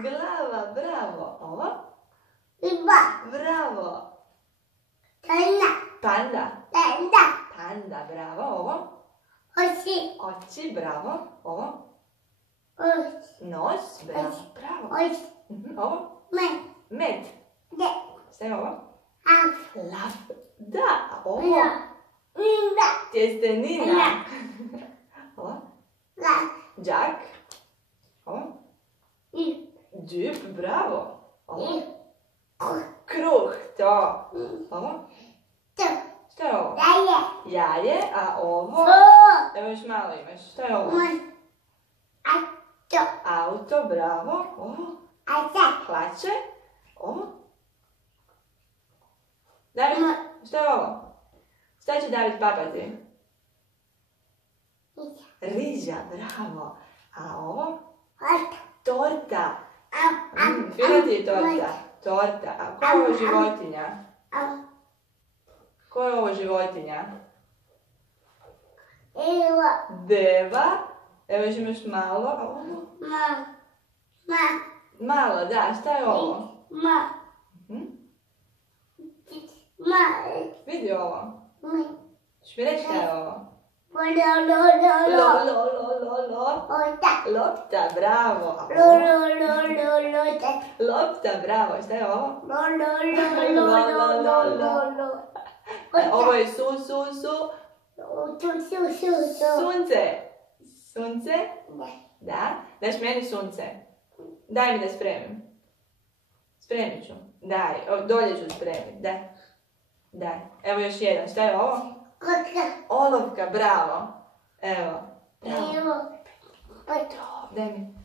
Glava, bravo. Ovo? Riba. Bravo. Panda. Panda. Panda. Panda, bravo. Ovo? Oči. Oči, bravo. Ovo? Oči. Nos, bravo. Bravo. Oči. Ovo? Med. Med. De. Šta je ovo? Av. Lav. Da, a ovo? Ja. Linda. Tjestenina. Ja. Ovo? La. Đak. Ovo? I. Djup, bravo. Ovo? I. Kruh, to. Ovo? To. Šta je ovo? Daje. Jaje, a ovo? O. Evo još malo imaš. Šta je ovo? Moj. A to. Auto, bravo. Ovo? A to. Hlače. Ovo? David, šta je ovo? Šta će David papati? Riža, bravo. A ovo? Ota. Torta. Am. Fina ti je torta. Torta. A ko je ovo životinja? Am. Ko je ovo životinja? Evo. Deva. Evo još imaš malo. A ovo? Ma. Ma. Malo, da. Šta je ovo? Ma. Hm? Ma. Vidi ovo. Ma. Ćeš mi reći šta je ovo? Lo, lo, lo, lo. Lo, lo, lo, lo, lo. Ota. Lopta, bravo. A Lo, ovo? lo, lo, lo, lo. Lopta, bravo. Šta je ovo? Lo, lo, lo, lo, lo, lo, lo. Ovo je su, su, su. Su. Sunce. Sunce? Ne. Da. Daš meni sunce. Daj mi da spremim. Spremit ću. Daj. Dolje ću spremiti. Daj. Daj. Evo još jedan. Šta je ovo? Kotka. Olovka, bravo. Evo. Bravo. Evo. Daj mi.